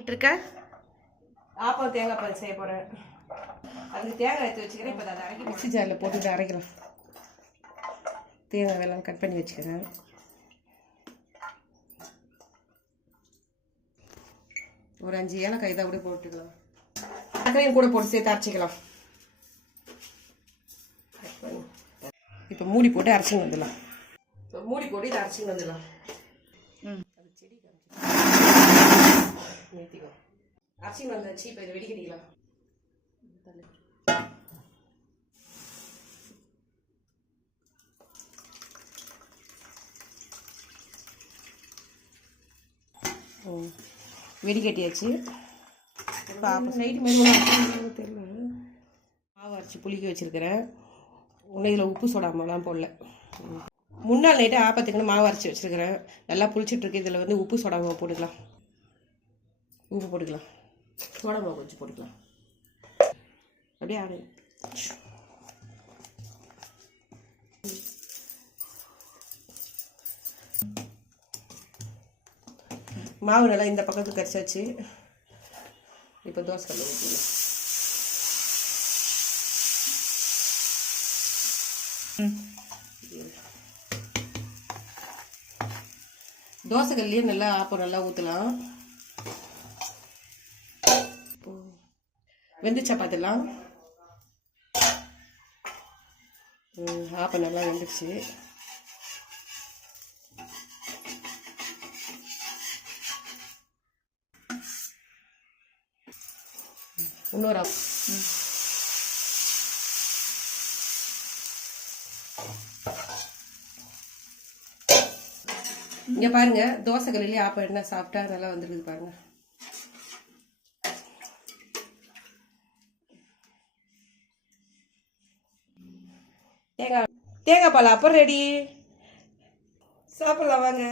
பண்ணிட்டு இருக்க? ஆப்பம் தேங்காய் பால் செய்ய போகிறேன். அதுக்கு தேங்காய் எடுத்து வச்சுக்கிறேன். இப்போ அதை அரைக்கி மிக்ஸி ஜாரில் போட்டுட்டு அரைக்கலாம். தேங்காய் எல்லாம் கட் பண்ணி வச்சுக்கிறேன். ஒரு 5 ஏலக்காய் இதை கூட போட்டுக்கலாம். சர்க்கரையும் கூட போட்டு சேர்த்து அரைச்சிக்கலாம். இப்போ மூடி போட்டு அரைச்சின்னு வந்துடலாம். இப்போ மூடி போட்டு இதை அரைச்சின்னு வந்துடலாம். அது செடி நிறுத்திக்கலாம். அரைச்சின்னு வந்தாச்சு. இப்போ இதை வெடிக்கடிக்கலாம். வெடிக்கட்டியாச்சு. இப்போ அப்போ சைடு மாதிரி தெரியல. மாவு அரைச்சி புளிக்க வச்சுருக்கிறேன். இன்னும் இதில் உப்பு சோடாமெல்லாம் போடல. முன்னாள் நைட்டு ஆப்பத்துக்குன்னு மாவு அரைச்சி வச்சுருக்கிறேன். நல்லா புளிச்சிட்ருக்கு. இதில் வந்து உப்பு சோடா மாவு போட்டுக்கலாம். உப்பு போட்டுக்கலாம். சோடா மாவு கொஞ்சம் போட்டுக்கலாம். அப்படியே ஆடு மாவு நல்லா இந்த பக்கத்துக்கு கரைச்சாச்சு. இப்போ தோசை கல்ல ஊற்றிடலாம். தோசை கல்லையே நல்லா ஆப்பம் நல்லா ஊற்றலாம். வெந்துச்சா பார்த்துடலாம். ஆப்பம் நல்லா வெந்துச்சு. இன்னொரு இங்க பாருங்க, தோசை கல்லிலே ஆப்பம் என்ன சாப்பிட்டா நல்லா வந்துருக்குது பாருங்க. தேங்காய் பால் அப்போ ரெடி. சாப்பிடலாம் வாங்க.